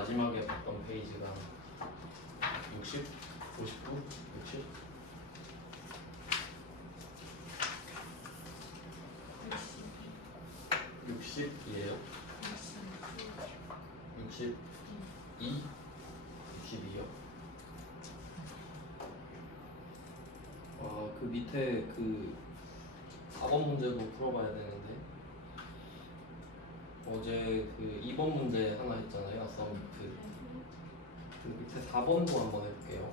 마지막에 봤던 페이지가 60, 59, 60? 60이에요? 62? 62요? 그 밑에 그 4번 문제도 풀어봐야 되는데 어제 그 2번 문제 하나 했잖아요. 서미트. 그 밑에 4번도 한번 해볼게요.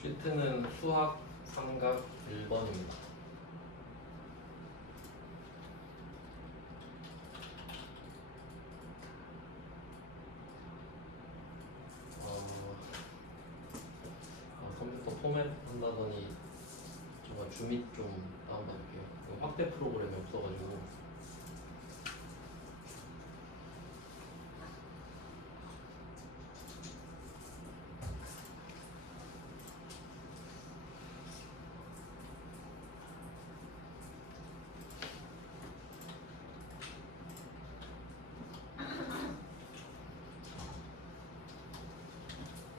슈트는 수학 삼각 1번입니다. 컴퓨터 포맷 한다더니 정말 주밋 좀 다운받을게요. 확대 프로그램이 없어가지고.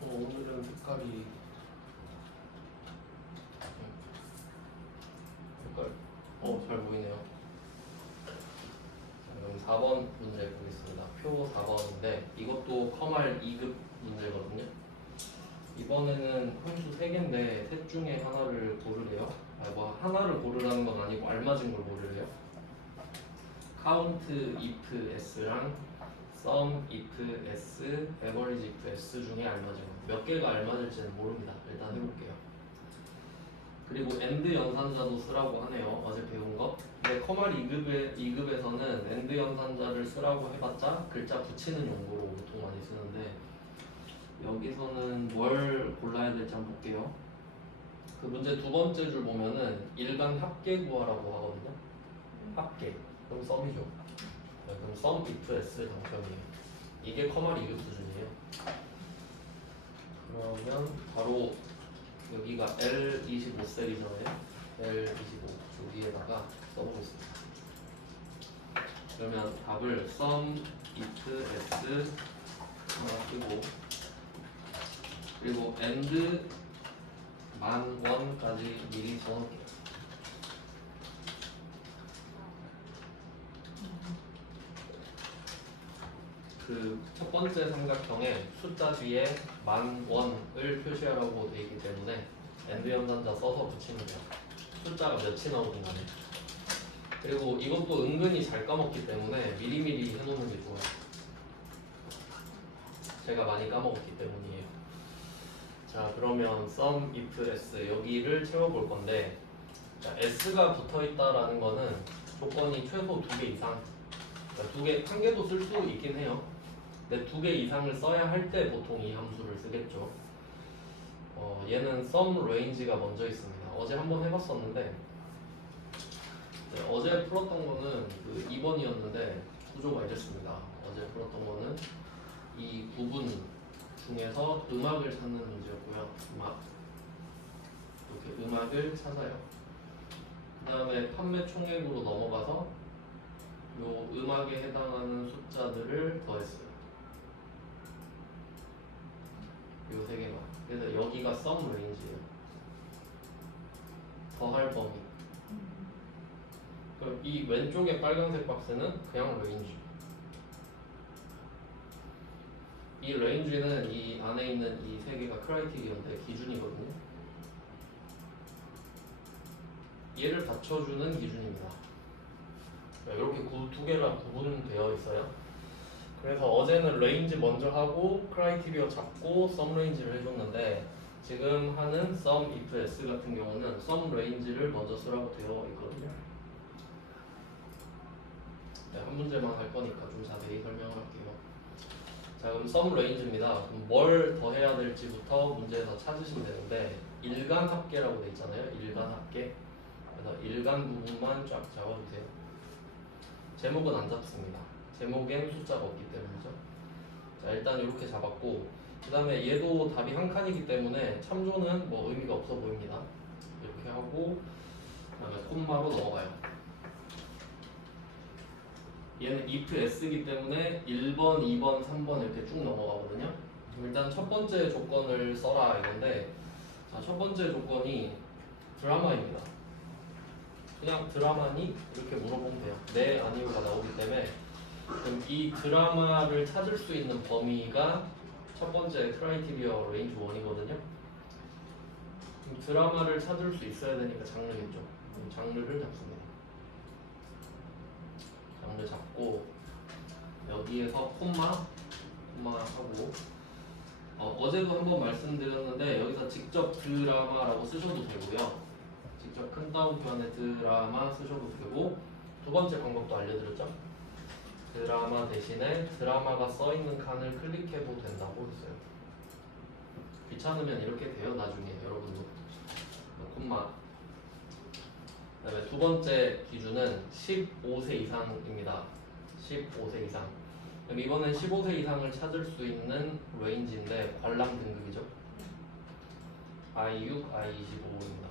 오늘은 색깔이 잘 보이네요. 자, 그럼 4번 문제 보겠습니다. 표 4번인데 이것도 커말 2급 문제거든요. 이번에는 함수 3개인데 셋 중에 하나를 고르래요. 뭐 하나를 고르라는 건 아니고 알맞은 걸 고르래요. count if s랑 sum if s, average if s 중에 알맞은 거. 몇 개가 알맞을지는 모릅니다. 일단 해볼게요. 그리고 AND 연산자도 쓰라고 하네요. 어제 배운 거. 근데 커말 2급에서는 AND 연산자를 쓰라고 해봤자 글자 붙이는 용도로 보통 많이 쓰는데 여기서는 뭘 골라야 될지 한번 볼게요. 그 문제 두 번째 줄 보면은 일간 합계 구하라고 하거든요. 합계. 그럼 썸이죠. 그럼 sum if s 당첨이에요. 이게 커말 2급 수준이에요. 그러면 바로 여기가 L25셀이잖아요. L25 여기에다가 써보겠습니다. 그러면 답을 sum if s 하나 쓰고 그리고 and 10,000까지 미리 써놓을게요. 그 첫 번째 삼각형에 숫자 뒤에 10,000을 표시하라고 되어 있기 때문에 AND 연산자 써서 붙이면 돼요. 숫자가 몇이 나오든 간에. 그리고 이것도 은근히 잘 까먹기 때문에 미리미리 해놓는 게 좋아요. 제가 많이 까먹었기 때문이에요. 자, 그러면 sum if s 여기를 채워볼 건데 자, s가 붙어있다라는 거는 조건이 최소 2개 이상 그러니까 한 개도 쓸 수 있긴 해요. 근데 2개 이상을 써야 할 때 보통 이 함수를 쓰겠죠. 얘는 sum range가 먼저 있습니다. 어제 한번 해봤었는데 네, 어제 풀었던 거는 그 2번이었는데 구조가 이랬습니다. 어제 풀었던 거는 이 부분 중에서 음악을 찾는 문제였고요. 이렇게 음악을 찾아요. 그 다음에 판매 총액으로 넘어가서 요 음악에 해당하는 숫자들을 더했어요. 요 세 개가. 그래서 여기가 sum range예요. 더할 범위. 그럼 이 왼쪽에 빨간색 박스는 그냥 range. 이 range는 이 안에 있는 이 세 개가 크라이테리언데 기준이거든요. 얘를 받쳐주는 기준입니다. 이렇게 두 개가 구분되어 있어요. 그래서 어제는 range 먼저 하고 크라이테리어 잡고 sum range를 해줬는데 지금 하는 sum if s 같은 경우는 sum range를 먼저 쓰라고 되어 있거든요. 네, 한 문제만 할 거니까 좀 자세히 설명할게요. 자, 그럼 sum range입니다. 그럼 뭘 더해야 될지부터 문제에서 찾으시면 되는데 일간 합계라고 돼 있잖아요. 일간 합계. 그래서 일간 부분만 쫙 잡아주세요. 제목은 안 잡습니다. 제목엔 숫자가 없기 때문이죠. 자, 일단 이렇게 잡았고 그 다음에 얘도 답이 한 칸이기 때문에 참조는 뭐 의미가 없어 보입니다. 이렇게 하고 그 다음에 콤마로 넘어가요. 얘는 if s이기 때문에 1번, 2번, 3번 이렇게 쭉 넘어가거든요. 일단 첫 번째 조건을 써라 이건데, 자, 첫 번째 조건이 드라마입니다. 그냥 드라마니? 이렇게 물어보면 돼요. 네, 아니요가 나오기 때문에. 그럼 이 드라마를 찾을 수 있는 범위가 첫 번째 크라이테리어 레인지 1이거든요. 드라마를 찾을 수 있어야 되니까 장르겠죠. 장르를 잡습니다. 장르 잡고 여기에서 콤마 하고 어제도 한번 말씀드렸는데 여기서 직접 드라마라고 쓰셔도 되고요. 직접 큰 따옴표안에 드라마 쓰셔도 되고, 두 번째 방법도 알려드렸죠. 드라마 대신에 드라마가 써있는 칸을 클릭해도 된다고 했어요. 귀찮으면 이렇게 돼요. 나중에 여러분도 콤마. 그다음에 두 번째 기준은 15세 이상입니다. 15세 이상. 그럼 이번엔 15세 이상을 찾을 수 있는 레인지인데 관람 등급이죠. I6, I25입니다.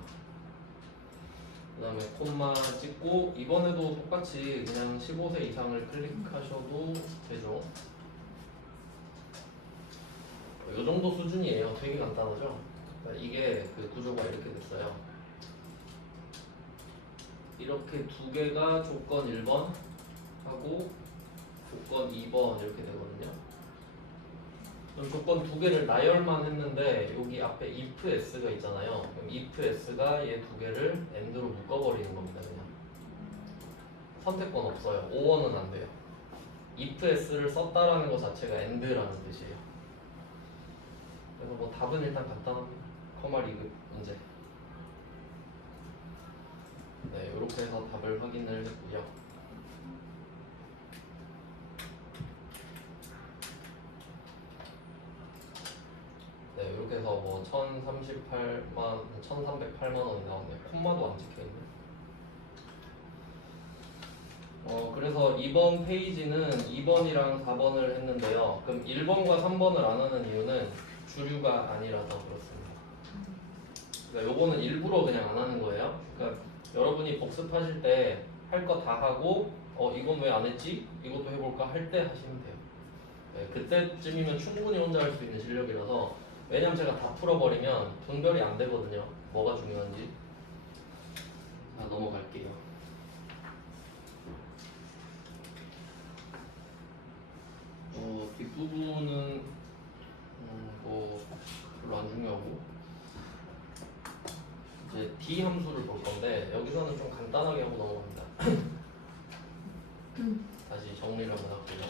그 다음에 콤마 찍고, 이번에도 똑같이 그냥 15세 이상을 클릭하셔도 되죠. 이 정도 수준이에요. 되게 간단하죠. 그러니까 이게 그 구조가 이렇게 됐어요. 이렇게 두 개가 조건 1번 하고 조건 2번 이렇게 되거든요. 그럼 조건 두 개를 나열만 했는데 여기 앞에 if s가 있잖아요. 그럼 if s가 얘 두 개를 and로 묶어버리는 겁니다. 그냥 선택권 없어요. 5원은 안 돼요. if s를 썼다라는 것 자체가 and라는 뜻이에요. 그래서 뭐 답은 일단 간단합니다. 커마 리그 문제. 네, 이렇게 해서 답을 확인을 했고요. 네, 이렇게 해서 뭐 1,308만 원이 나오네요. 콤마도 안 찍혀있네. 그래서 이번 페이지는 2번이랑 4번을 했는데요. 그럼 1번과 3번을 안 하는 이유는 주류가 아니라서 그렇습니다. 그러니까 요거는 일부러 그냥 안 하는 거예요. 그러니까 여러분이 복습하실 때 할 거 다 하고 이건 왜 안 했지? 이것도 해볼까 할 때 하시면 돼요. 네, 그때쯤이면 충분히 혼자 할 수 있는 실력이라서. 왜냐면 제가 다 풀어버리면 분별이 안 되거든요. 뭐가 중요한지. 자, 넘어갈게요. 뒷부분은 뭐 별로 안 중요하고, 이제 D 함수를 볼 건데 여기서는 좀 간단하게 하고 넘어갑니다. 다시 정리를 한번 할게요.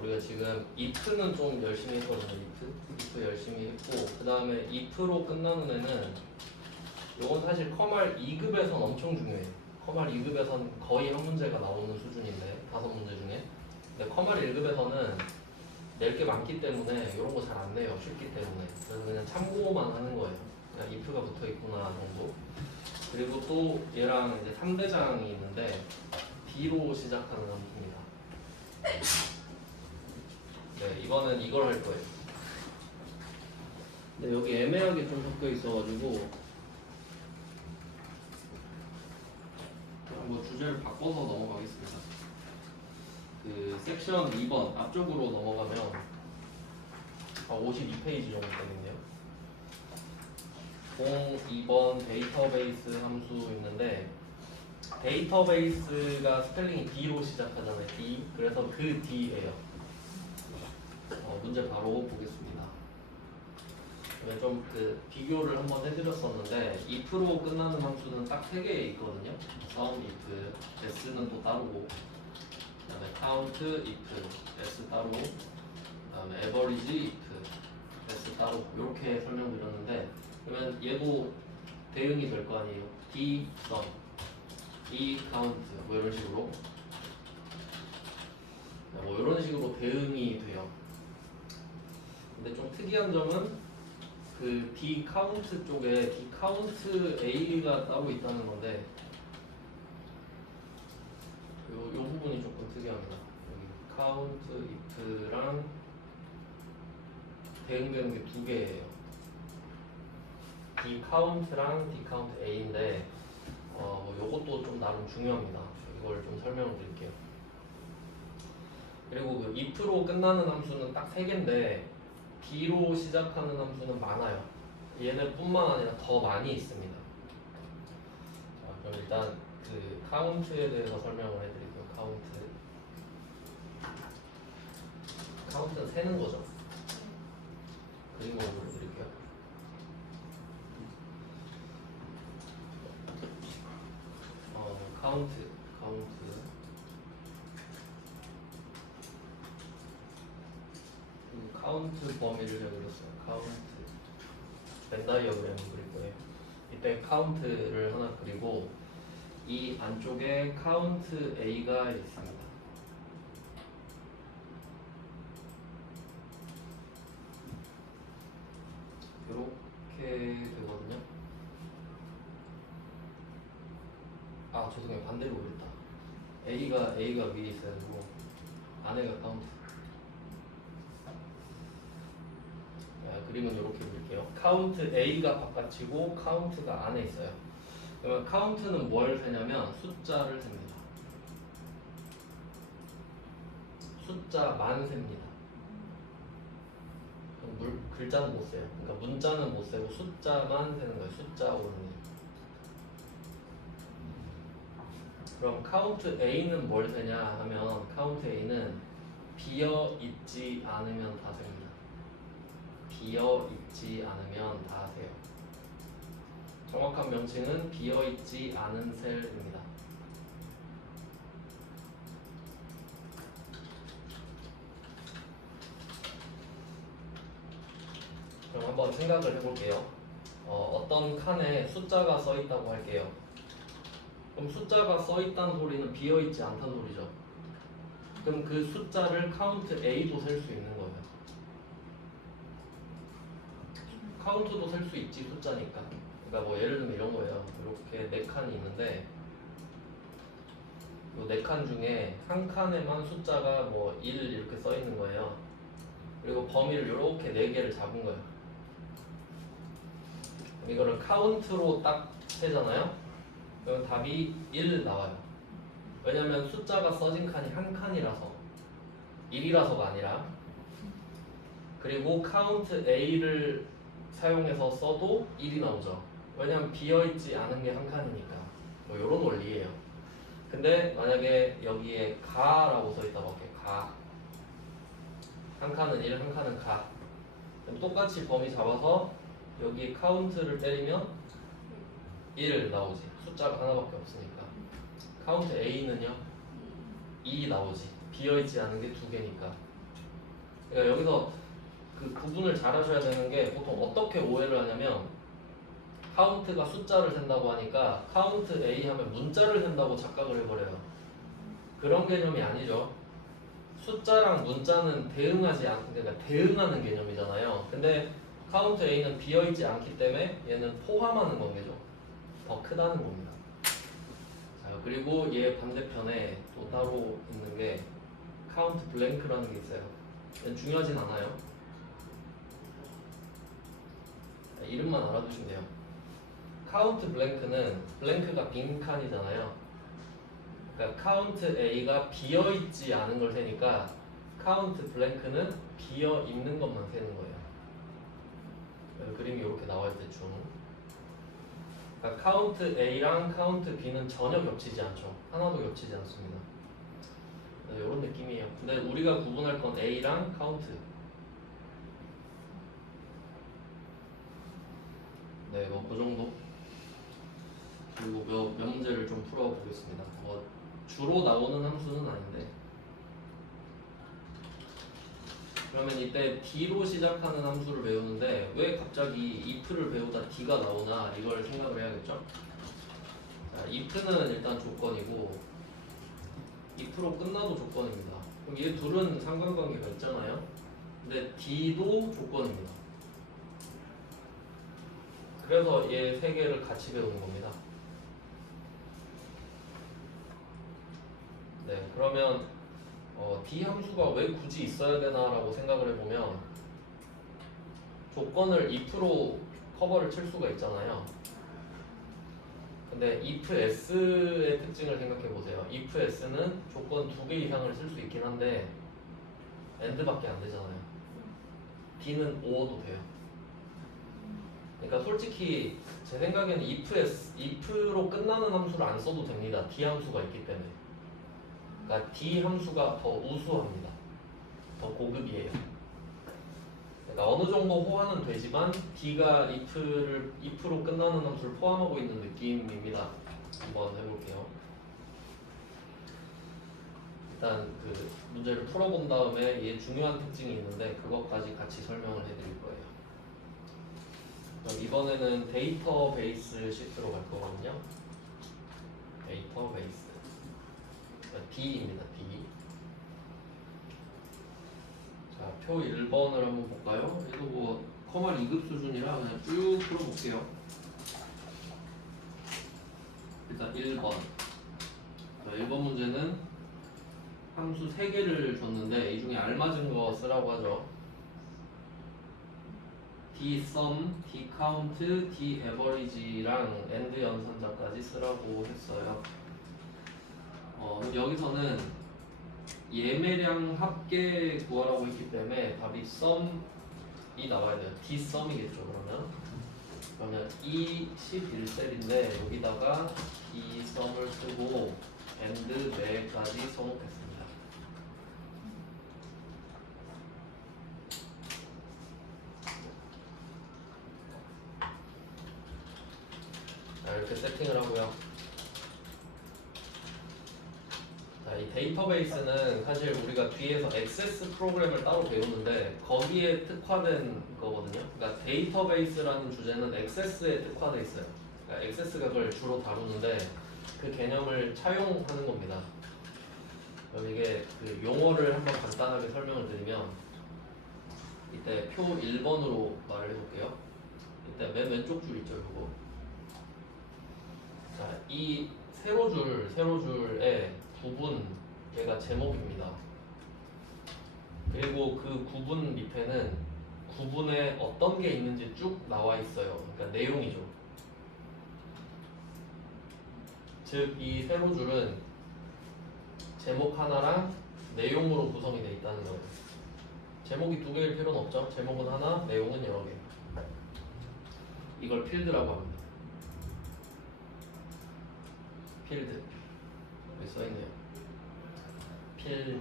우리가 지금 if는 좀 열심히 했거든요. if 열심히 했고, 그 다음에 if로 끝나는 애는 이건 사실 커말 2급에선 엄청 중요해요. 커말 2급에선 거의 한 문제가 나오는 수준인데 5문제 중에. 근데 커말 1급에서는 낼 게 많기 때문에 이런 거 잘 안 내요. 쉽기 때문에. 그래서 그냥 참고만 하는 거예요. 그냥 if가 붙어 있구나 정도. 그리고 또 얘랑 이제 3대장이 있는데 D로 시작하는 함수입니다. 네, 이거는 이걸 할 거예요. 근데 여기 애매하게 좀 섞여 있어가지고 뭐 주제를 바꿔서 넘어가겠습니다. 그 섹션 2번 앞쪽으로 넘어가면 52페이지 정도 되겠네요. 02번 데이터베이스 함수 있는데, 데이터베이스가 스펠링이 D로 시작하잖아요. D. 그래서 그 D예요. 문제 바로 보겠습니다. 좀 그 비교를 한번 해드렸었는데 if로 끝나는 함수는 딱 3개 있거든요. sum if, s는 또 따로고, 그다음에 count if, s 따로, 그다음에 average if, s 따로, 이렇게 설명드렸는데, 그러면 얘도 대응이 될 거 아니에요. d sum, e count, 뭐 이런 식으로, 뭐 이런 식으로 대응이 돼요. 근데 좀 특이한 점은 그 D 카운트 쪽에 D 카운트 A가 따로 있다는 건데, 요 부분이 조금 특이합니다. 여기 카운트 if랑 대응되는 게 2개예요. D 카운트랑 D 카운트 A인데 뭐 요것도 좀 나름 중요합니다. 이걸 좀 설명을 드릴게요. 그리고 그 if로 끝나는 함수는 딱 3개인데 D로 시작하는 함수는 많아요. 얘네뿐만 아니라 더 많이 있습니다. 자, 그럼 일단 그 카운트에 대해서 설명을 해드릴게요. 카운트는 세는 거죠. 그림으로 보여드릴게요. 카운트 카운트 범위를 그렸어요. 카운트 벤 다이어그램을 그릴 거예요. 이때 카운트를 하나 그리고 이 안쪽에 카운트 A가 있습니다. 이렇게 되거든요. 아 죄송해요, 반대로 그렸다. A가 위에 있어야 되고 안에가 카운트. 그림은 이렇게 그릴게요. 카운트 A가 바깥이고 카운트가 안에 있어요. 그러면 카운트는 뭘 세냐면 숫자를 셉니다. 숫자만 셉니다. 글자는 못 세요. 그러니까 문자는 못 세고 숫자만 세는 거예요. 숫자 only. 그럼 카운트 A는 뭘 세냐 하면 카운트 A는 비어 있지 않으면 다 셉니다. 비어 있지 않으면 다 세요. 정확한 명칭은 비어 있지 않은 셀입니다. 그럼 한번 생각을 해볼게요. 어떤 칸에 숫자가 써 있다고 할게요. 그럼 숫자가 써 있다는 소리는 비어 있지 않다는 소리죠. 그럼 그 숫자를 카운트 A도 셀 수 있는 거예요. 카운트도 셀 수 있지, 숫자니까. 그러니까 뭐 예를 들면 이런 거예요. 이렇게 4칸이 있는데 이 4칸 중에 한 칸에만 숫자가 뭐 1 이렇게 써 있는 거예요. 그리고 범위를 이렇게 4개를 잡은 거예요. 이거를 카운트로 딱 세잖아요. 그럼 답이 1 나와요. 왜냐면 숫자가 써진 칸이 한 칸이라서 1이라서가 아니라. 그리고 카운트 A를 사용해서 써도 1이 나오죠. 왜냐면 비어있지 않은 게 한 칸이니까. 뭐 이런 원리예요. 근데 만약에 여기에 가라고 써있다고 할게요. 가. 한 칸은 1, 한 칸은 가. 그럼 똑같이 범위 잡아서 여기 카운트를 때리면 1 나오지. 숫자가 하나밖에 없으니까. 카운트 A는요 2 나오지. 비어있지 않은 게 2개니까. 그러니까 여기서 그 구분을 잘 하셔야 되는 게 보통 어떻게 오해를 하냐면 카운트가 숫자를 센다고 하니까 카운트 A 하면 문자를 센다고 착각을 해버려요. 그런 개념이 아니죠. 숫자랑 문자는 그러니까 대응하는 개념이잖아요. 근데 카운트 A는 비어있지 않기 때문에 얘는 포함하는 관계죠. 더 크다는 겁니다. 자, 그리고 얘 반대편에 또 따로 있는 게 카운트 블랭크라는 게 있어요. 얘는 중요하진 않아요. 이름만 알아두시면 돼요. 카운트 블랭크는 블랭크가 빈 칸이잖아요. 그러니까 카운트 A가 비어있지 않은 걸 세니까 카운트 블랭크는 비어있는 것만 세는 거예요. 그림이 이렇게 나와 있을 때 중. 그러니까 카운트 A랑 카운트 B는 전혀 겹치지 않죠. 하나도 겹치지 않습니다. 이런 느낌이에요. 근데 우리가 구분할 건 A랑 카운트. 네, 뭐 그 정도. 그리고 몇 문제를 좀 풀어보겠습니다. 뭐 주로 나오는 함수는 아닌데. 그러면 이때 D로 시작하는 함수를 배우는데 왜 갑자기 if를 배우다 D가 나오나 이걸 생각을 해야겠죠? 자, if는 일단 조건이고 if로 끝나도 조건입니다. 그럼 얘 둘은 상관관계가 있잖아요. 근데 D도 조건입니다. 그래서 얘 세 개를 같이 배우는 겁니다. 네, 그러면 D 함수가 왜 굳이 있어야 되나라고 생각을 해보면 조건을 if로 커버를 칠 수가 있잖아요. 근데 if s의 특징을 생각해 보세요. if s는 조건 2개 이상을 쓸 수 있긴 한데 and밖에 안 되잖아요. d는 or도 돼요. 그러니까 솔직히 제 생각에는 if로 끝나는 함수를 안 써도 됩니다. d 함수가 있기 때문에. 그러니까 d 함수가 더 우수합니다. 더 고급이에요. 그러니까 어느 정도 호환은 되지만 d가 if로 끝나는 함수를 포함하고 있는 느낌입니다. 한번 해볼게요. 일단 그 문제를 풀어본 다음에 얘 중요한 특징이 있는데 그것까지 같이 설명을 해드릴 거예요. 그럼 이번에는 데이터베이스 시트로 갈 거거든요. 데이터베이스 D입니다. D. 자, 표 1번을 한번 볼까요? 이거 뭐 커말 2급 수준이라 그냥 쭉 풀어볼게요. 일단 1번. 자, 1번 문제는 함수 3개를 줬는데 이 중에 알맞은 거 쓰라고 하죠. dsum, dcount, daverage랑 and 연산자까지 쓰라고 했어요. 여기서는 예매량 합계 구하라고 했기 때문에 답이 sum이 나와야 돼요. dsum이겠죠. 그러면 이 11셀인데 여기다가 이 sum을 쓰고 and 매까지 써놓겠습니다. 자, 이렇게 세팅을 하고요. 자, 이 데이터베이스는 사실 우리가 뒤에서 액세스 프로그램을 따로 배우는데 거기에 특화된 거거든요. 그러니까 데이터베이스라는 주제는 액세스에 특화되어 있어요. 그러니까 액세스가 그걸 주로 다루는데 그 개념을 차용하는 겁니다. 그럼 이게 그 용어를 한번 간단하게 설명을 드리면 이때 표 1번으로 말을 해볼게요. 이때 맨 왼쪽 줄 있죠, 이거. 자, 이 세로줄의 구분, 얘가 제목입니다. 그리고 그 구분 밑에는 구분에 어떤 게 있는지 쭉 나와 있어요. 그러니까 내용이죠. 즉, 이 세로줄은 제목 하나랑 내용으로 구성이 되어 있다는 거예요. 제목이 2개일 필요는 없죠. 제목은 하나, 내용은 여러 개. 이걸 필드라고 합니다. 필드. 여기 써있네요. 필드.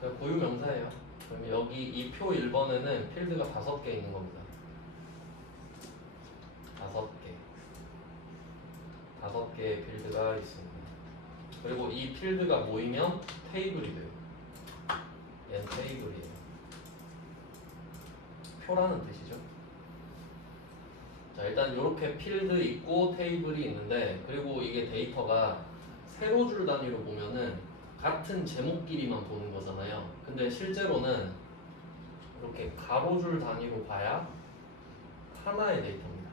그 고유명사예요. 그럼 여기 이 표 1번에는 필드가 5개 있는 겁니다. 5개. 5개의 필드가 있습니다. 그리고 이 필드가 모이면 테이블이 돼요. 얘는 테이블이에요. 표라는 뜻이죠. 자, 일단 이렇게 필드 있고 테이블이 있는데, 그리고 이게 데이터가 세로줄 단위로 보면은 같은 제목끼리만 보는 거잖아요. 근데 실제로는 이렇게 가로줄 단위로 봐야 하나의 데이터입니다.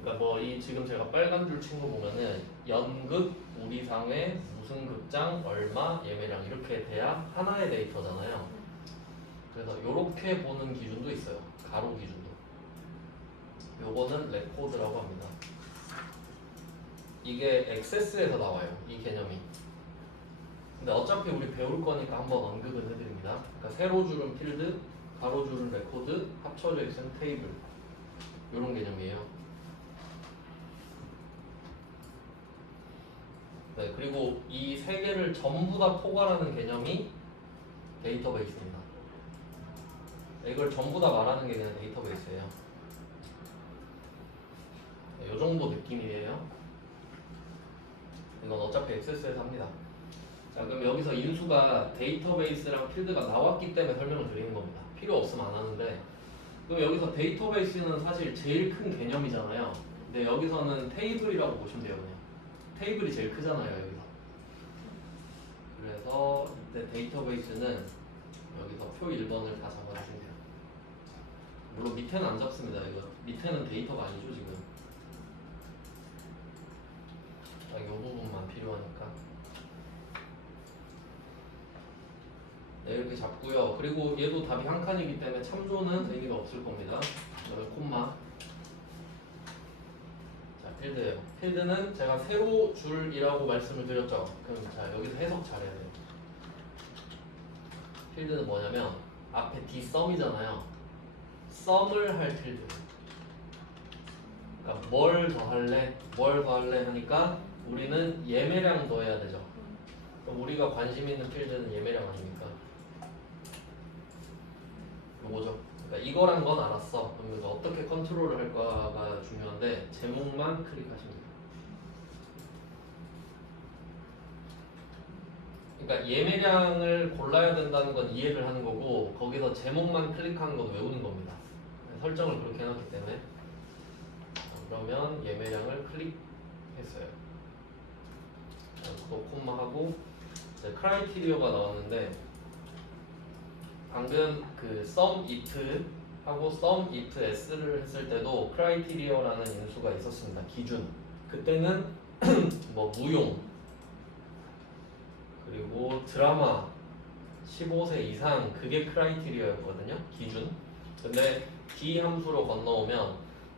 그러니까 뭐 이 지금 제가 빨간 줄 친 거 보면은 연극, 우리상회, 무슨 극장, 얼마, 예매량 이렇게 돼야 하나의 데이터잖아요. 그래서 이렇게 보는 기준도 있어요. 가로 기준도. 요거는 레코드라고 합니다. 이게 액세스에서 나와요. 이 개념이. 근데 어차피 우리 배울 거니까 한번 언급은 해드립니다. 그러니까 세로줄은 필드, 가로줄은 레코드, 합쳐져 있으면 테이블. 이런 개념이에요. 네, 그리고 이 3개를 전부 다 포괄하는 개념이 데이터베이스입니다. 이걸 전부 다 말하는 게 그냥 데이터베이스예요. 네, 이 정도 느낌이에요. 이건 어차피 액세스에서 합니다. 자, 그럼 여기서 인수가 데이터베이스랑 필드가 나왔기 때문에 설명을 드리는 겁니다. 필요 없으면 안 하는데. 그럼 여기서 데이터베이스는 사실 제일 큰 개념이잖아요. 근데 여기서는 테이블이라고 보시면 돼요. 그냥 테이블이 제일 크잖아요, 여기서. 그래서 이때 데이터베이스는 여기서 표 1번을 다 잡아주시면 돼요. 물론 밑에는 안 잡습니다. 이거 밑에는 데이터가 아니죠, 지금. 딱 이 부분만 필요하니까. 네, 이렇게 이렇게 잡고요. 그리고 얘도 답이 한 칸이기 때문에 참조는 의미가 없을 겁니다. 그다음에 콤마. 자, 필드예요. 필드는 제가 세로 줄이라고 말씀을 드렸죠. 그럼 자, 여기서 해석 잘해야 돼요. 필드는 뭐냐면 앞에 D 썸이잖아요. 썸을 할 필드. 그러니까 뭘 더할래? 뭘 더할래 하니까 우리는 예매량 더해야 되죠. 그럼 우리가 관심 있는 필드는 예매량 아닙니까? 요거죠. 그러니까 이거란 건 알았어. 그럼 이거 어떻게 컨트롤을 할까가 중요한데 제목만 클릭하시면 돼요. 그러니까 예매량을 골라야 된다는 건 이해를 하는 거고 거기서 제목만 클릭하는 건 외우는 겁니다. 설정을 그렇게 해놨기 때문에. 그러면 예매량을 클릭했어요. 또 콤마하고 크라이테리어가 나왔는데 방금 그 sum if 하고 sum if s를 했을 때도 크라이테리어라는 인수가 있었습니다. 기준. 그때는 뭐 무용 그리고 드라마 15세 이상 그게 크라이테리어였거든요. 기준. 근데 D 함수로 건너오면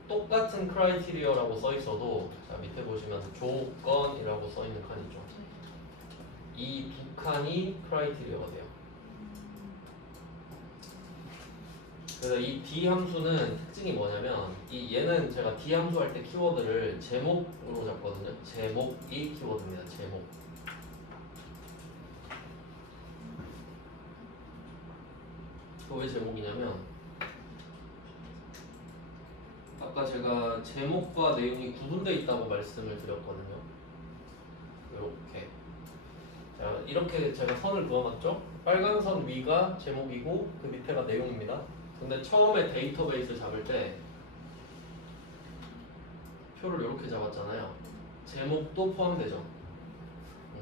똑같은 크라이테리어라고 써 있어도 자 밑에 보시면 조건이라고 써 있는 칸이죠. 이 두 칸이 크라이테리어가 돼요. 그래서 이 D 함수는 특징이 뭐냐면 얘는 제가 D 함수 할 때 키워드를 제목으로 잡거든요. 제목이 키워드입니다. 제목. 그 왜 제목이냐면 아까 제가 제목과 내용이 구분되어 있다고 말씀을 드렸거든요. 이렇게. 자, 이렇게 제가 선을 그어놨죠? 빨간 선 위가 제목이고 그 밑에가 내용입니다. 근데 처음에 데이터베이스 잡을 때 표를 이렇게 잡았잖아요. 제목도 포함되죠.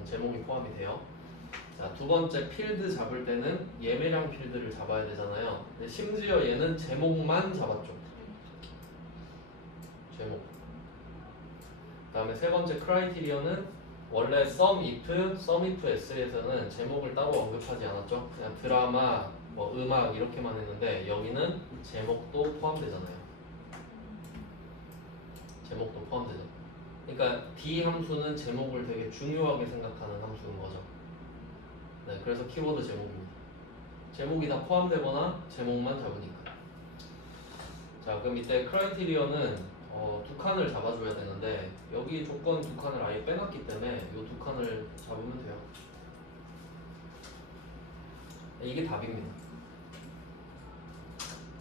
제목이 포함이 돼요. 자, 두 번째 필드 잡을 때는 예매량 필드를 잡아야 되잖아요. 근데 심지어 얘는 제목만 잡았죠. 제목. 그 다음에 세 번째 크라이테리어는 원래 sum if s에서는 제목을 따로 언급하지 않았죠. 그냥 드라마, 뭐 음악 이렇게만 했는데 여기는 제목도 포함되잖아요. 제목도 포함되죠. 그러니까 D 함수는 제목을 되게 중요하게 생각하는 함수인 거죠. 네, 그래서 키워드 제목입니다. 제목이 다 포함되거나 제목만 잡으니까. 자, 그럼 이때 크라이테리어는 두 칸을 잡아줘야 되는데 여기 조건 두 칸을 아예 빼놨기 때문에 이 두 칸을 잡으면 돼요. 이게 답입니다.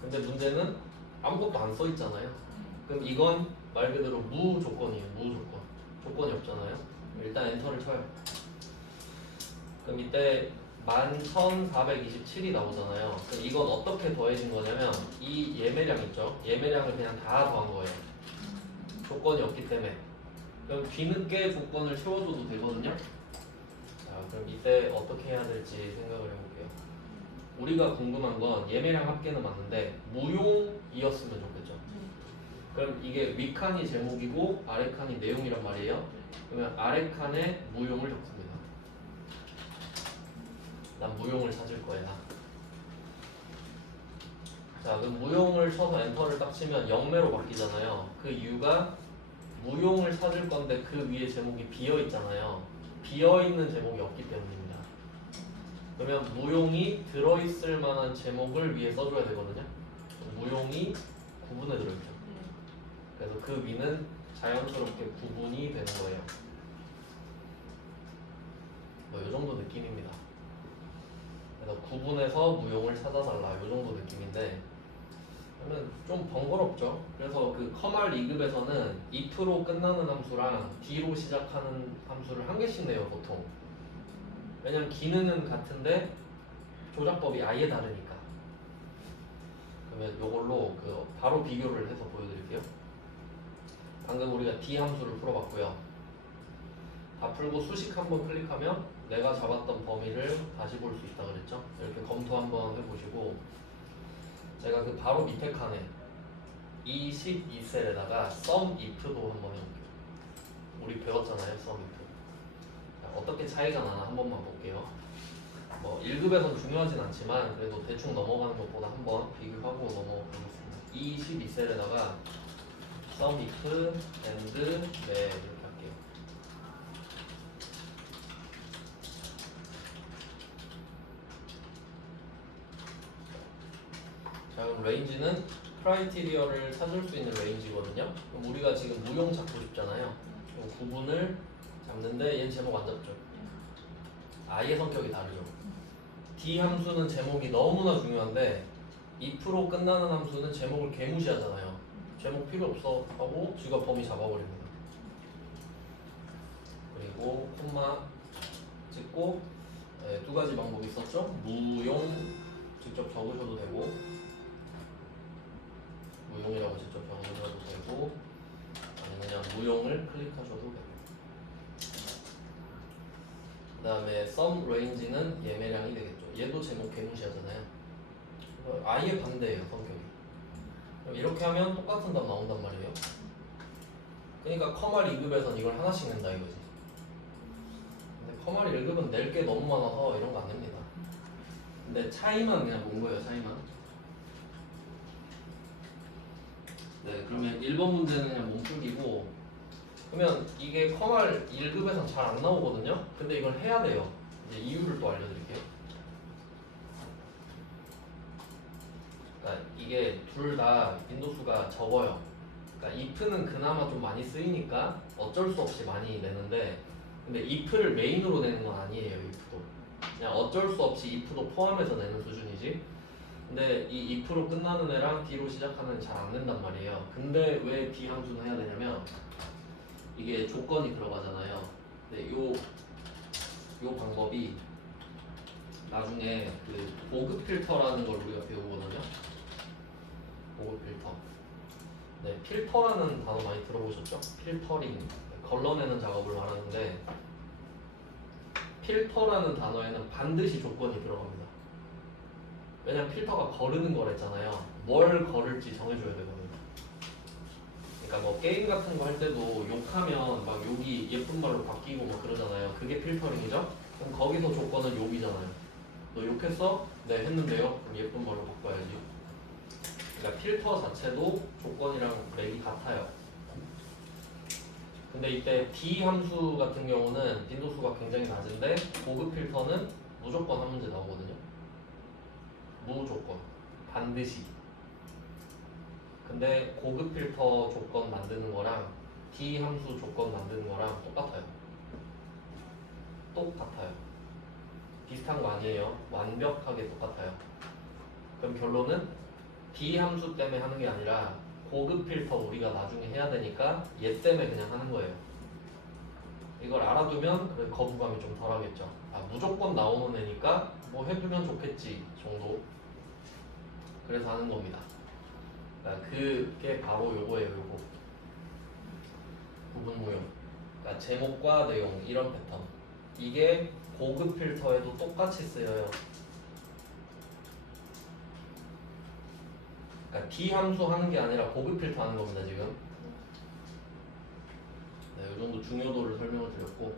근데 문제는 아무것도 안 써 있잖아요. 그럼 이건 말 그대로 무조건이에요. 무조건. 조건이 없잖아요. 일단 엔터를 쳐요. 그럼 이때 11,427이 나오잖아요. 그럼 이건 어떻게 더해진 거냐면 이 예매량 있죠? 예매량을 그냥 다 더한 거예요. 조건이 없기 때문에. 그럼 뒤늦게 조건을 채워줘도 되거든요. 자, 그럼 이때 어떻게 해야 될지 생각을 해볼게요. 우리가 궁금한 건 예매량 합계는 맞는데 무용이었으면 좋겠죠. 그럼 이게 위 칸이 제목이고 아래 칸이 내용이란 말이에요. 그러면 아래 칸에 무용을 적습니다. 난 무용을 찾을 거야. 자, 그럼 무용을 쳐서 엔터를 딱 치면 영매로 바뀌잖아요. 그 이유가 무용을 찾을 건데 그 위에 제목이 비어 있잖아요. 비어 있는 제목이 없기 때문입니다. 그러면 무용이 들어있을 만한 제목을 위에 써줘야 되거든요. 무용이 구분에 들어있죠. 그래서 그 위는 자연스럽게 구분이 되는 거예요. 뭐 이 정도 느낌입니다. 그래서 구분해서 무용을 찾아달라 이 정도 느낌인데 그러면 좀 번거롭죠. 그래서 그 커말 2급에서는 if로 끝나는 함수랑 d로 시작하는 함수를 한 개씩 내요 보통. 왜냐면 기능은 같은데 조작법이 아예 다르니까. 그러면 이걸로 그 바로 비교를 해서 보여드릴게요. 방금 우리가 d 함수를 풀어봤고요. 다 풀고 수식 한번 클릭하면 내가 잡았던 범위를 다시 볼 수 있다 그랬죠. 이렇게 검토 한번 해보시고 제가 그 바로 밑에 칸에 이 12셀에다가 sum if도 한번 해볼게요. 우리 배웠잖아요 sum if. 자, 어떻게 차이가 나나 한 번만 볼게요. 뭐 1급에선 중요하진 않지만 그래도 대충 넘어가는 것보다 한번 비교하고 넘어가겠습니다. 이 12셀에다가 sum if and 네 이렇게 할게요. 자 그럼 레인지는 크라이테리어를 찾을 수 있는 레인지거든요. 그럼 우리가 지금 무용 찾고 싶잖아요. 그럼 구분을 잡는데 얘는 제목 안 잡죠. 아예 성격이 다르죠. D 함수는 제목이 너무나 중요한데 2% 끝나는 함수는 제목을 개무시하잖아요. 제목 필요 없어 하고 지가 범위 잡아버립니다. 그리고 콤마 찍고 두 가지 방법이 있었죠. 무용 직접 적으셔도 되고 무용이라고 직접 적으셔도 되고 아니면 그냥 무용을 클릭하셔도 되고 그 다음에 sum range는 예매량이 되겠죠. 얘도 제목 개무시하잖아요. 아예 반대예요 성격이. 그럼 이렇게 하면 똑같은 답 나온단 말이에요. 그러니까 커말 2급에선 이걸 하나씩 낸다 이거지. 근데 커말 1급은 낼 게 너무 많아서 이런 거 안 냅니다. 근데 차이만 그냥 본 거예요. 차이만. 네 그러면 1번 문제는 그냥 몸풀기고 그러면 이게 커말 1급에선 잘 안 나오거든요. 근데 이걸 해야 돼요. 이제 이유를 또 알려드릴게요. 그러니까 이게 둘 다 빈도수가 적어요. 그러니까 if는 그나마 좀 많이 쓰이니까 어쩔 수 없이 많이 내는데 근데 if를 메인으로 내는 건 아니에요. if도 그냥 어쩔 수 없이 if도 포함해서 내는 수준이지. 근데 이 if로 끝나는 애랑 d로 시작하는 잘 안 낸단 말이에요. 근데 왜 d 함수는 해야 되냐면 이게 조건이 들어가잖아요. 근데 요 방법이 나중에 그 보급 필터라는 걸 우리가 배우거든요. 보급 필터. 네, 필터라는 단어 많이 들어보셨죠? 필터링, 걸러내는 작업을 말하는데 필터라는 단어에는 반드시 조건이 들어갑니다. 왜냐면 필터가 거르는 거랬잖아요. 뭘 거를지 정해줘야 되거든요. 그러니까 뭐 게임 같은 거 할 때도 욕하면 막 욕이 예쁜 말로 바뀌고 막 그러잖아요. 그게 필터링이죠? 그럼 거기서 조건은 욕이잖아요. 너 욕했어? 네 했는데요. 그럼 예쁜 말로 바꿔야지. 그러니까 필터 자체도 조건이랑 맥이 같아요. 근데 이때 D 함수 같은 경우는 빈도수가 굉장히 낮은데 고급 필터는 무조건 한 문제 나오거든요. 무조건 반드시. 근데 고급 필터 조건 만드는 거랑 D 함수 조건 만드는 거랑 똑같아요. 똑같아요. 비슷한 거 아니에요. 완벽하게 똑같아요. 그럼 결론은 D 함수 때문에 하는 게 아니라 고급 필터 우리가 나중에 해야 되니까 얘 때문에 그냥 하는 거예요. 이걸 알아두면 그래 거부감이 좀 덜하겠죠. 아 무조건 나오는 애니까 뭐 해두면 좋겠지 정도. 그래서 하는 겁니다. 그러니까 그게 바로 요거예요. 요거 부분 무용. 그러니까 제목과 내용 이런 패턴. 이게 고급 필터에도 똑같이 쓰여요. 그러니까 D 함수 하는 게 아니라 고급 필터 하는 겁니다 지금. 네, 이 정도 중요도를 설명을 드렸고,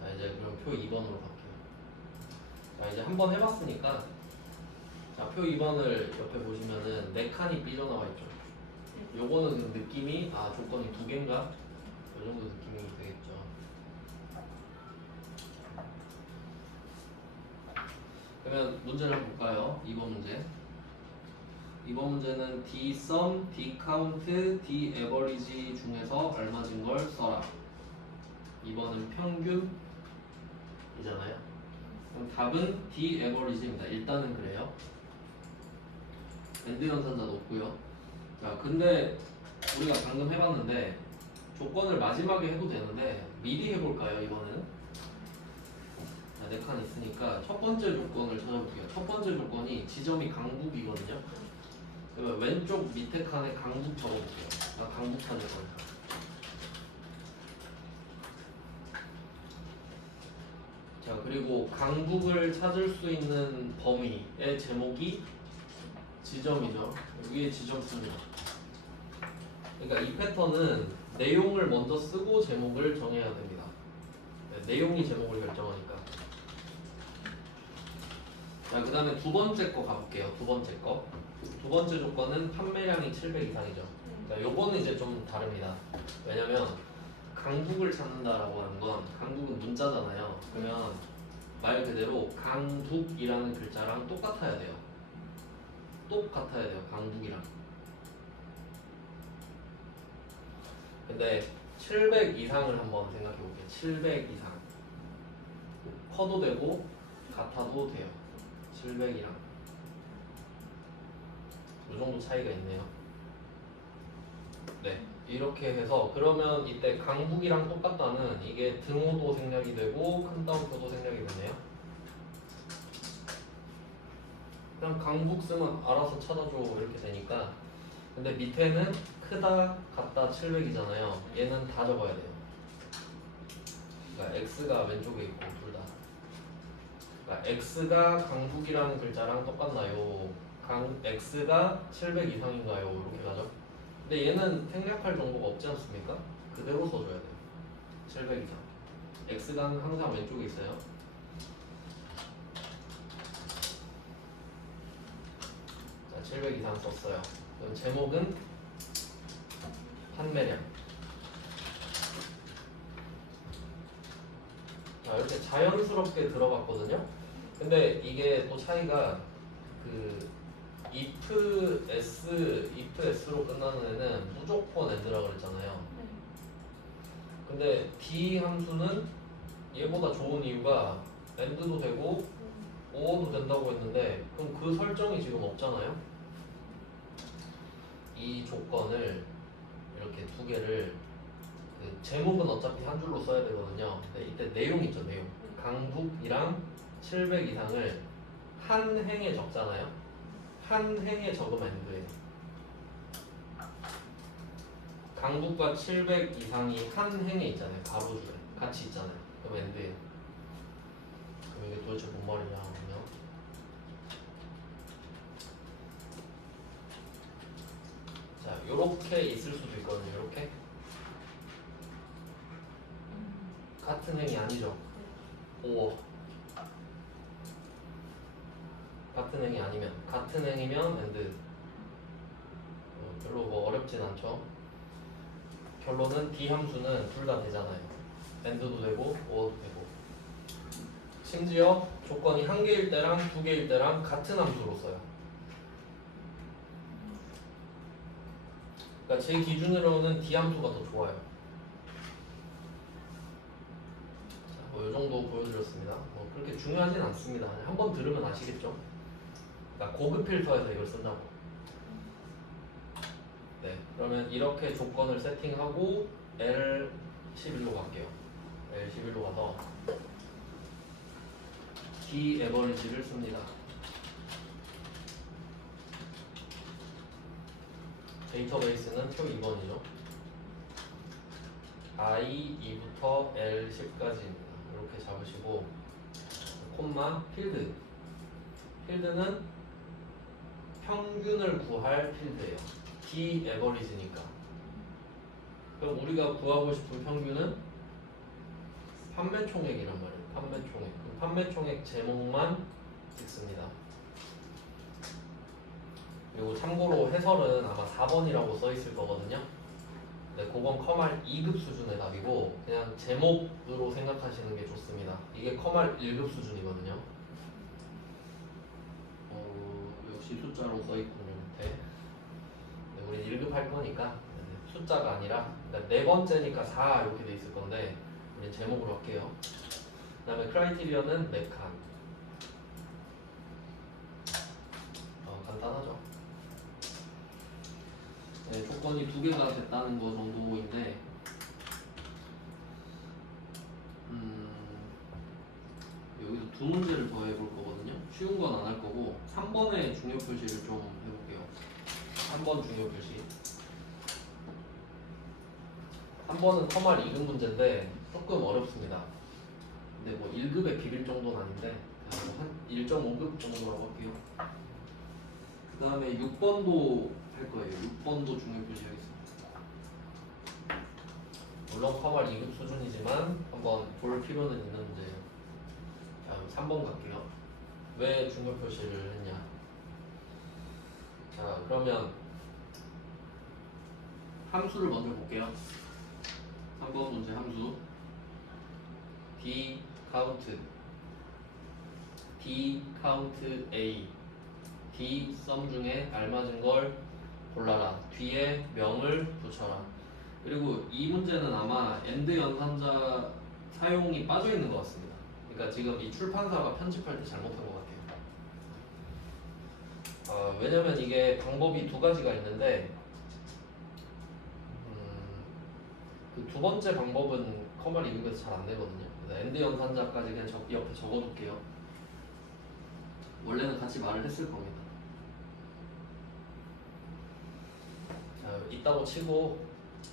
자 이제 그럼 표 2번으로 갈게요. 자 이제 한번 해봤으니까, 자 표 2번을 옆에 보시면은 4칸이 삐져나와 있죠. 요거는 느낌이 아 조건이 2개인가? 이 정도 느낌이 되겠죠. 그러면 문제를 한번 볼까요? 2번 문제. 이번 문제는 D sum, D count, D average 중에서 얼마진 걸 써라. 2번은 평균이잖아요. 그럼 답은 D average입니다. 일단은 그래요. 엔드 연산자 놓고요. 자, 근데 우리가 방금 해봤는데 조건을 마지막에 해도 되는데 미리 해볼까요? 이번에는 4칸 있으니까 첫 번째 조건을 찾아볼게요. 첫 번째 조건이 지점이 강북이거든요. 그러면 왼쪽 밑에 칸에 강북 적어볼게요. 나 강북 찾을 거니까. 자 그리고 강북을 찾을 수 있는 범위의 제목이 지점이죠. 위에 지점입니다. 그러니까 이 패턴은 내용을 먼저 쓰고 제목을 정해야 됩니다. 네, 내용이 제목을 결정하니까. 자, 그 다음에 두 번째 거 가볼게요. 두 번째 거. 두 번째 조건은 판매량이 700 이상이죠. 그러니까 요거는 이제 좀 다릅니다. 왜냐면 강북을 찾는다라고 하는 건 강북은 문자잖아요. 그러면 말 그대로 강북이라는 글자랑 똑같아야 돼요. 똑같아야 돼요. 강북이랑. 근데 700 이상을 한번 생각해 볼게요. 700 이상. 커도 되고 같아도 돼요. 700이랑. 이 정도 차이가 있네요. 네. 이렇게 해서 그러면 이때 강북이랑 똑같다는 이게 등호도 생략이 되고 큰 따옴표도 생략이 되네요. 그냥 강북 쓰면 알아서 찾아줘 이렇게 되니까. 근데 밑에는 크다 같다 700이잖아요. 얘는 다 적어야 돼요. 그러니까 x가 왼쪽에 있고 둘 다. 그러니까 x가 강북이라는 글자랑 똑같나요? x가 700 이상인가요? 이렇게 가죠. 근데 얘는 생략할 정보가 없지 않습니까? 그대로 써줘야 돼요. 700 이상. x가 항상 왼쪽에 있어요. 자, 700 이상 썼어요. 그럼 제목은 판매량. 자, 이렇게 자연스럽게 들어갔거든요. 근데 이게 또 차이가 그 if s로 끝나는 애는 무조건 and라 그랬잖아요. 근데 d 함수는 얘보다 좋은 이유가 and도 되고 or도 된다고 했는데 그럼 그 설정이 지금 없잖아요. 이 조건을 이렇게 두 개를 그 제목은 어차피 한 줄로 써야 되거든요. 근데 이때 내용 있죠, 내용. 강북이랑 700 이상을 한 행에 적잖아요. 한 행에 적으면 and예요. 강북과 700 이상이 한 행에 있잖아요. 가로줄에 같이 있잖아요. 그럼 and예요. 그럼 이게 도대체 뭔 말이냐면요. 자, 요렇게 있을 수도 있거든요. 요렇게 같은 행이 아니죠. 오. 같은 행이 아니면 같은 행이면 and. 별로 뭐 어렵진 않죠. 결론은 d 함수는 둘 다 되잖아요. and도 되고 or도 되고. 심지어 조건이 한 개일 때랑 두 개일 때랑 같은 함수로 써요. 그러니까 제 기준으로는 d 함수가 더 좋아요. 뭐 이 정도 보여드렸습니다. 뭐 그렇게 중요하진 않습니다. 한번 들으면 아시겠죠? 그러니까 고급 필터에서 이걸 쓴다고. 네, 그러면 이렇게 조건을 세팅하고 L11로 갈게요. L11로 가서 D 에버리지를 씁니다. 데이터베이스는 표 2번이죠. I2부터 L10까지입니다. 이렇게 잡으시고 콤마 필드. 필드는 평균을 구할 필드예요. D 에버리지니까. 그럼 우리가 구하고 싶은 평균은 판매 총액이란 말이에요. 판매 총액. 그럼 판매 총액 제목만 찍습니다. 그리고 참고로 해설은 아마 4번이라고 써 있을 거거든요. 근데 그건 커말 2급 수준의 답이고 그냥 제목으로 생각하시는 게 좋습니다. 이게 커말 1급 수준이거든요. 역시 숫자로 써 있군요. 밑에. 우리 1급 할 거니까 숫자가 아니라 그러니까 네 번째니까 4 이렇게 돼 있을 건데 우리 제목으로 할게요. 그 다음에 크라이테리어는 4칸. 간단하죠. 네, 조건이 두 개가 됐다는 거 정도인데 여기서 두 문제를 더 해볼 거거든요. 쉬운 건 안 할 거고 3번의 중요 표시를 좀 해볼게요. 3번 중요 표시. 3번은 커말 2급 문제인데 조금 어렵습니다. 근데 뭐 1급에 비빌 정도는 아닌데 한 1.5급 정도라고 할게요. 그 다음에 6번도 할 거예요. 6번도 중요 표시하겠습니다. 물론 커말 2급 수준이지만 한번 볼 필요는 있는 문제예요. 자, 3번 갈게요. 왜 중괄 표시를 했냐? 자, 그러면 함수를 먼저 볼게요. 3번 문제 함수. d count a d 썸 중에 알맞은 걸 골라라. 뒤에 명을 붙여라. 그리고 이 문제는 아마 and 연산자 사용이 빠져 있는 것 같습니다. 그러니까 지금 이 출판사가 편집할 때 잘못한 것 같아요. 왜냐면 이게 방법이 두 가지가 있는데 그 두 번째 방법은 커마 리뷰에서 잘 안 되거든요. 그래서 and 연산자까지 그냥 옆에 적어둘게요. 원래는 같이 말을 했을 겁니다. 자, 있다고 치고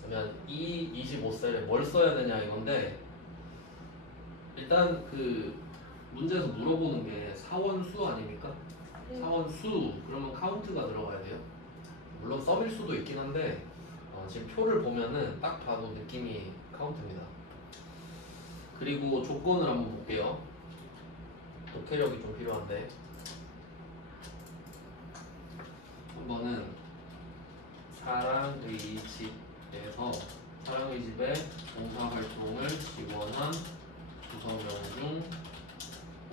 그러면 이 25셀에 뭘 써야 되냐 이건데 일단 그 문제에서 물어보는 게 사원수 아닙니까? 사원수 그러면 카운트가 들어가야 돼요. 물론 썸일 수도 있긴 한데 지금 표를 보면은 딱 봐도 느낌이 카운트입니다. 그리고 조건을 한번 볼게요. 독해력이 좀 필요한데 한번은 사랑의 집에서 사랑의 집에 봉사활동을 지원한 구성원 중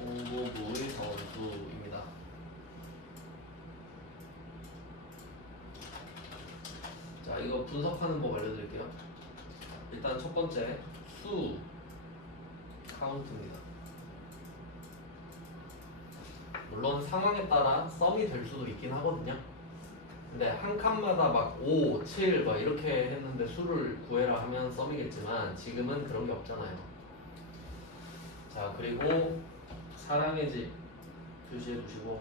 홍보부의 사원수입니다. 자, 이거 분석하는 법 알려드릴게요. 일단 첫 번째 수 카운트입니다. 물론 상황에 따라 썸이 될 수도 있긴 하거든요. 근데 한 칸마다 막 5, 7 막 이렇게 했는데 수를 구해라 하면 썸이겠지만 지금은 그런 게 없잖아요. 자, 그리고 사랑의 집 표시해 두시고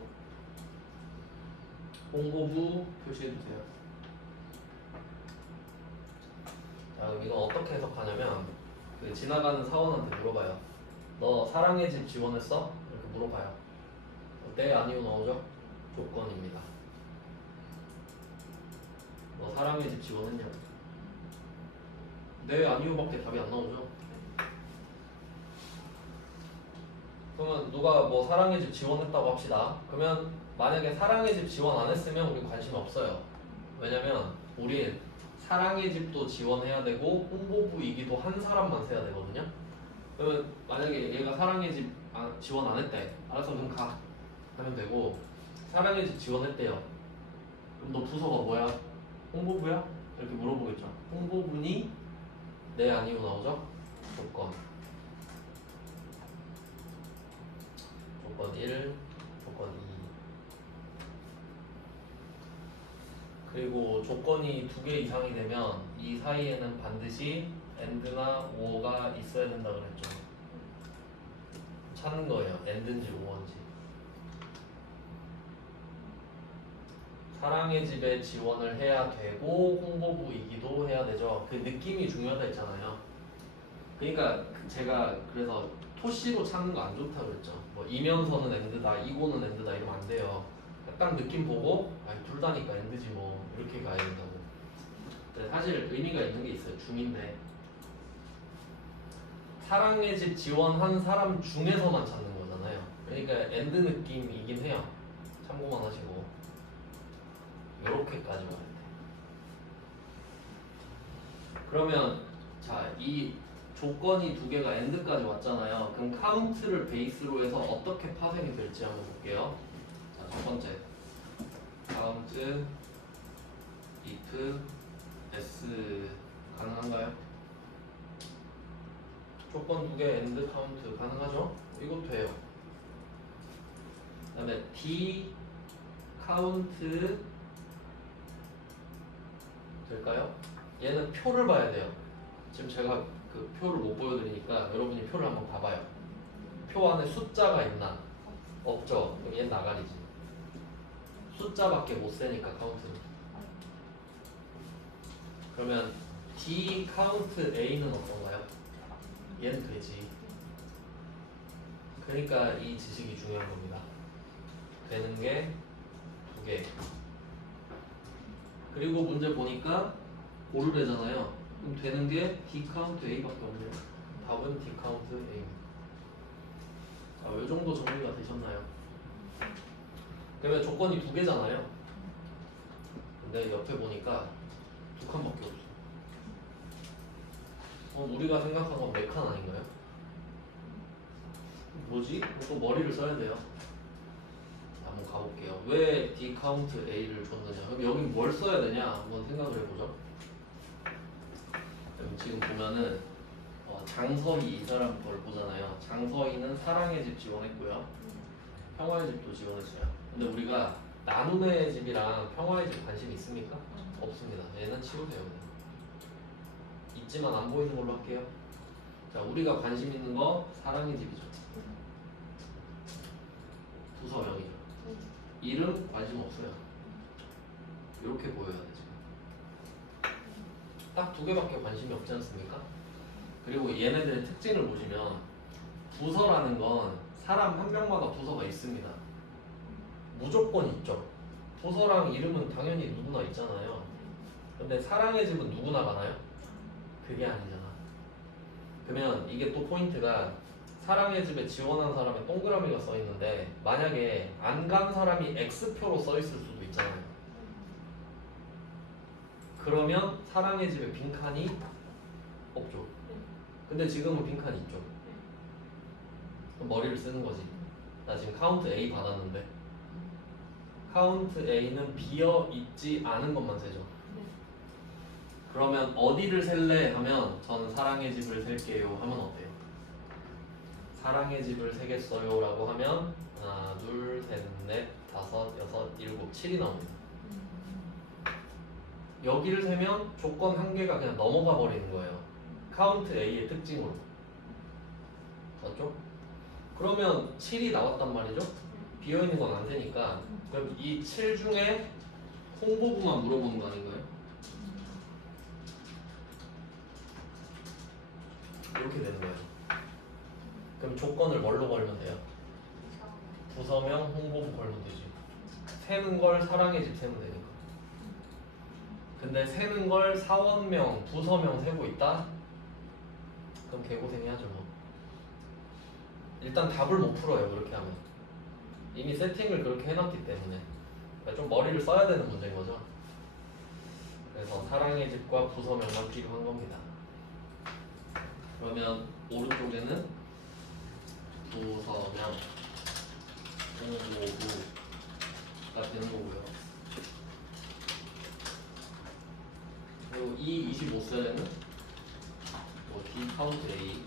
홍보부 표시해 두세요. 자, 그럼 이건 어떻게 해석하냐면 그 지나가는 사원한테 물어봐요. 너 사랑의 집 지원했어? 이렇게 물어봐요. 네, 아니요 나오죠? 조건입니다. 너 사랑의 집 지원했냐고? 네, 아니요밖에 답이 안 나오죠? 그러면 누가 뭐 사랑의 집 지원했다고 합시다. 그러면 만약에 사랑의 집 지원 안 했으면 우리 관심 없어요. 왜냐면 우린 사랑의 집도 지원해야 되고 홍보부이기도 한 사람만 세야 되거든요. 그러면 만약에 얘가 사랑의 집 지원 안 했대. 알았어, 그럼 가 하면 되고 사랑의 집 지원했대요. 그럼 너 부서가 뭐야? 홍보부야? 이렇게 물어보겠죠. 홍보부니? 네, 아니요 나오죠? 조건 1, 조건 2. 그리고 조건이 2개 이상이 되면 이 사이에는 반드시 and나 or가 있어야 된다 그랬죠. 찾는 거예요. and인지 or인지. 사랑의 집에 지원을 해야 되고 홍보부이기도 해야 되죠. 그 느낌이 중요하다 했잖아요. 그러니까 제가 그래서 토시로 찾는 거 안 좋다 그랬죠. 뭐 이면서는 and다, 이고는 and다 이러면 안 돼요. 딱 느낌 보고 둘 다니까 and지 뭐 이렇게 가야 된다고. 근데 사실 의미가 있는 게 있어요. 중인데 사랑의 집 지원한 사람 중에서만 찾는 거잖아요. 그러니까 and 느낌이긴 해요. 참고만 하시고 이렇게까지 와야 돼. 그러면 자, 이 조건이 2개가 and까지 왔잖아요. 그럼 카운트를 베이스로 해서 어떻게 파생이 될지 한번 볼게요. 자, 첫 번째 count if s 가능한가요? 조건 2개 and count 가능하죠? 이것도 돼요. 그 다음에 d count 될까요? 얘는 표를 봐야 돼요. 지금 제가 그 표를 못 보여드리니까 여러분이 표를 한번 봐봐요. 표 안에 숫자가 있나? 없죠? 그럼 얘는 나가리지. 숫자밖에 못 세니까 카운트는. 그러면 D 카운트 A는 어떤가요? 얘는 되지. 그러니까 이 지식이 중요한 겁니다. 되는 게 2개. 그리고 문제 보니까 고르래잖아요. 그럼 되는 게 D 카운트 A밖에 없네요. 답은 D 카운트 A. 자, 이 정도 정리가 되셨나요? 그러면 조건이 두 개잖아요. 근데 옆에 보니까 두 칸밖에 없어. 우리가 생각한 건 몇 칸 아닌가요? 뭐지? 또 머리를 써야 돼요. 한번 가볼게요. 왜 D 카운트 A를 줬느냐? 그럼 여기 뭘 써야 되냐? 한번 생각을 해보죠. 지금 보면은 장서희 이 사람 걸 보잖아요. 장서희는 사랑의 집 지원했고요. 평화의 집도 지원했어요. 근데 우리가 나눔의 집이랑 평화의 집 관심 있습니까? 없습니다. 얘는 치우세요. 있지만 안 보이는 걸로 할게요. 자, 우리가 관심 있는 거 사랑의 집이죠. 부서명이죠. 이름 관심 없어요. 이렇게 보여야 돼 지금. 딱 두 개밖에 관심이 없지 않습니까? 그리고 얘네들의 특징을 보시면 부서라는 건 사람 한 명마다 부서가 있습니다. 무조건 있죠. 부서랑 이름은 당연히 누구나 있잖아요. 근데 사랑의 집은 누구나 가나요? 그게 아니잖아. 그러면 이게 또 포인트가 사랑의 집에 지원한 사람의 동그라미가 써 있는데 만약에 안 간 사람이 X표로 써 있을 수도 있잖아요. 그러면 사랑의 집에 빈칸이 없죠. 근데 지금은 빈칸이 있죠. 그럼 머리를 쓰는 거지. 나 지금 카운트 A 받았는데 카운트 A는 비어 있지 않은 것만 세죠. 그러면 어디를 셀래 하면 저는 사랑의 집을 셀게요 하면 어때요? 사랑의 집을 세겠어요 라고 하면 하나, 둘, 셋, 넷, 다섯, 여섯, 일곱, 7이 나옵니다. 여기를 세면 조건 한 개가 그냥 넘어가 버리는 거예요. 카운트 A의 특징으로. 맞죠? 그러면 7이 나왔단 말이죠? 비어있는 건 안 되니까 그럼 이 7 중에 홍보부만 물어보는 거 아닌가요? 이렇게 되는 거예요. 그럼 조건을 뭘로 걸면 돼요? 부서명, 홍보부 걸면 되지. 세는 걸 사랑의 집 세면 되니까. 근데 세는 걸 사원명, 부서명 세고 있다? 그럼 개고생해야죠 뭐. 일단 답을 못 풀어요 그렇게 하면. 이미 세팅을 그렇게 해놨기 때문에. 그러니까 좀 머리를 써야 되는 문제인 거죠. 그래서 사랑의 집과 부서명만 필요한 겁니다. 그러면 오른쪽에는 부서명, 홍보부가 되는 거고요. 그리고 이 25셀에는 D 카운트 A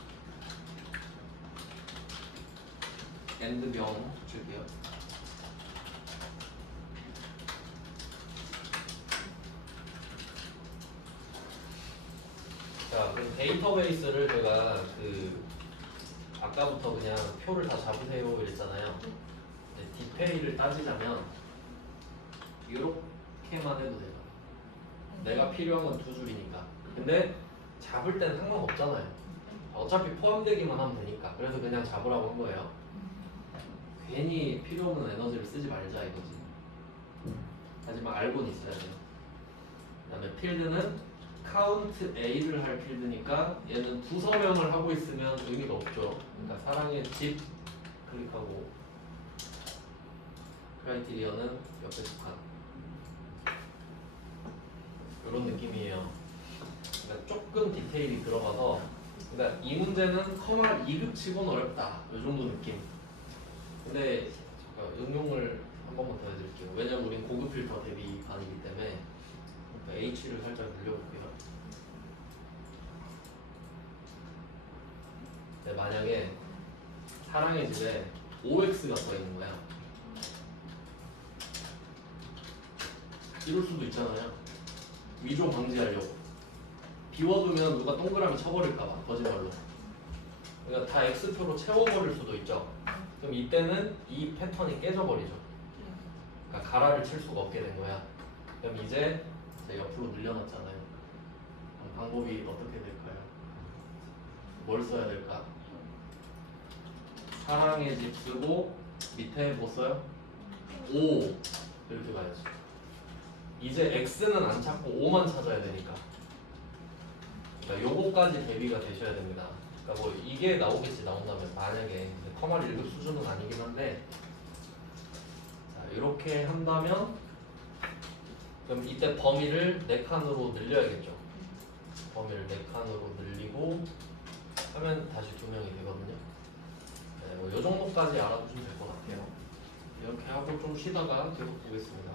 엔드 병 줄게요. 자, 그럼 데이터베이스를 제가 아까부터 그냥 표를 다 잡으세요 이랬잖아요. 디페이를 따지자면 이렇게만 해도 돼요. 내가 필요한 건 두 줄이니까. 근데 잡을 땐 상관없잖아요. 어차피 포함되기만 하면 되니까. 그래서 그냥 잡으라고 한 거예요. 괜히 필요 없는 에너지를 쓰지 말자 이거지. 하지만 알고는 있어야 돼요. 그 다음에 필드는 카운트 A를 할 필드니까 얘는 부서명을 하고 있으면 의미가 없죠. 그러니까 사랑의 집 클릭하고 크라이테리어는 옆에 두 칸. 이런 느낌이에요. 그러니까 조금 디테일이 들어가서 그러니까 이 문제는 커마 2급 치고는 어렵다. 이 정도 느낌. 근데 응용을 한 번만 더 해드릴게요. 왜냐면 우린 고급 필터 대비 반이기 때문에 H를 살짝 늘려볼게요. 네, 만약에 사랑의 집에 OX가 써있는 거야. 이럴 수도 있잖아요. 위조 방지하려고. 비워두면 누가 동그라미 쳐버릴까봐 거짓말로. 그러니까 다 X표로 채워버릴 수도 있죠. 그럼 이때는 이 패턴이 깨져버리죠. 그러니까 가라를 칠 수가 없게 된 거야. 그럼 이제 옆으로 늘려놨잖아요. 그럼 방법이 어떻게 될까요? 뭘 써야 될까? 사랑의 집 쓰고 밑에 뭐 써요? 5 이렇게 가야지. 이제 X는 안 찾고 5만 찾아야 되니까. 그러니까 요거까지 대비가 되셔야 됩니다. 그러니까 뭐 이게 나오겠지 나온다면 만약에 커마를 1급 수준은 아니긴 한데 자, 이렇게 한다면 그럼 이때 범위를 4칸으로 늘려야겠죠. 범위를 4칸으로 늘리고 하면 다시 2명이 되거든요. 네, 이 정도까지 알아두시면 될 것 같아요. 이렇게 하고 좀 쉬다가 계속 보겠습니다.